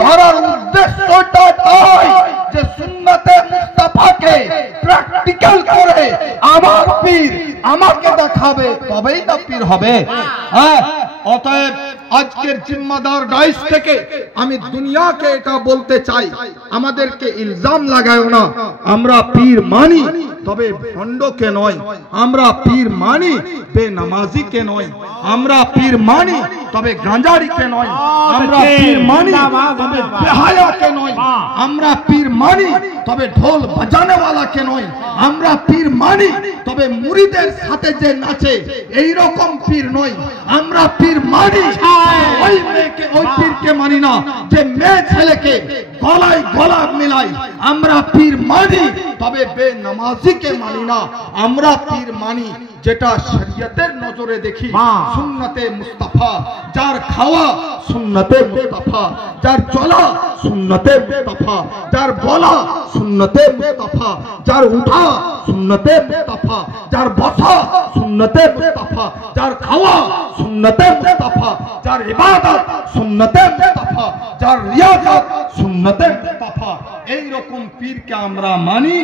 ধরার উদ্দেশ্যটা তাই যে সুন্নতে মুস্তাফাকে প্র্যাকটিক্যাল করে আমার পীর আমাকে দেখাবে, তবেই না পীর হবে। হ্যাঁ, অতএব আজকের জিম্মাদার ডাইস থেকে আমি দুনিয়াকে এটা বলতে চাই, আমাদেরকে ইলজাম লাগায়ও না আমরা পীর মানি তবে ভণ্ডকে নয়, আমরা পীর মানি বেনামাজিকে নয়, আমরা পীর মানি তবে গাঁজারিকে নয়, আমরা পীর মানি তবে বেহায়াকে নয়, আমরা পীর মানি তবে ঢোল বাজানেওয়ালাকে নয়, আমরা পীর মানি তবে মুরিদের সাথে যে নাচে এই রকম পীর নয়, আমরা পীর মানি ওই মেয়েকে ওই পীরকে মানি না যে মেয়ে ছেলেকে গলায় গলা মিলায়, আমরা পীর মানি তবে বেনামাজিকে মানি না, আমরা পীর মানি যেটা শরীয়তের নজরে দেখি সুন্নতে মুস্তাফা, যার খাওয়া সুন্নতে মুস্তাফা, যার চলা সুন্নতে মুস্তাফা, যার বলা সুন্নতে মুস্তাফা, যার উঠা সুন্নতে মুস্তাফা, যার বসা সুন্নতে মুস্তাফা, যার খাওয়া সুন্নতে মুস্তাফা, যার ইবাদত সুন্নতে মুস্তাফা, যার রিয়াজত সুন্নতে মুস্তাফা, এই রকম পীরকে আমরা মানি।